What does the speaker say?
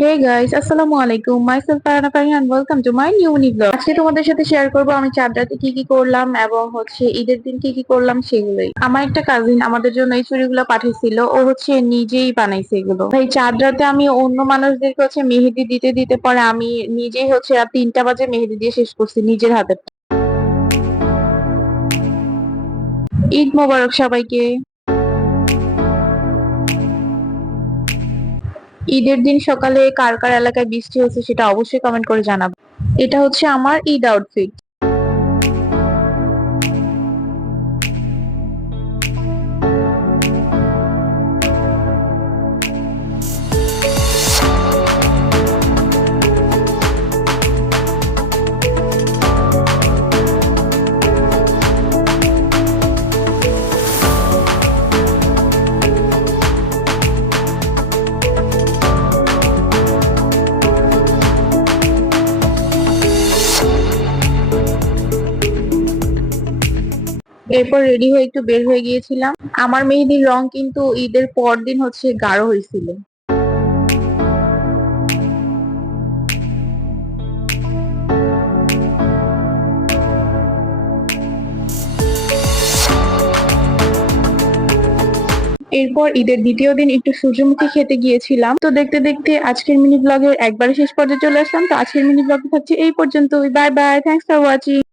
Hey guys, আসসালামু আলাইকুম। Myself Farhana Farhan, welcome to my new blog. আজকে তোমাদের সাথে শেয়ার করব আমি চাঁদ রাতে কি কি করলাম এবং ঈদের দিন কি কি করলাম সেগুলোই। আমার একটা কাজিন আমাদের জন্য এই চুড়িগুলো পাঠিয়েছিল, ও নিজেই বানাইছে এগুলো। ভাই চাঁদ রাতে আমি অন্য মানুষদেরকে মেহেদি দিতে দিতে পরে আমি নিজেই রাত 3টা বাজে মেহেদি দিয়ে শেষ করছি নিজের হাতে। ঈদ মোবারক সবাইকে। ঈদের দিন সকালে কার কার এলাকায় বৃষ্টি হচ্ছে সেটা অবশ্যই কমেন্ট করে জানাবো। এটা আমার ঈদ আউটফিট। এরপর রেডি হয়ে একটু বের হয়ে গিয়েছিলাম। আমার মেহেদির রং কিন্তু ঈদের পর দিন গাঢ় হয়েছিল। এরপর ঈদের দ্বিতীয় দিন একটু সূর্যমুখী খেতে গিয়েছিলাম। তো দেখতে দেখতে আজকের মিনি ব্লগের একবারে শেষ পর্যায়ে চলে আসলাম। তো আজকের মিনি ব্লগ থাকছে এই পর্যন্তই। Bye bye, thanks for watching.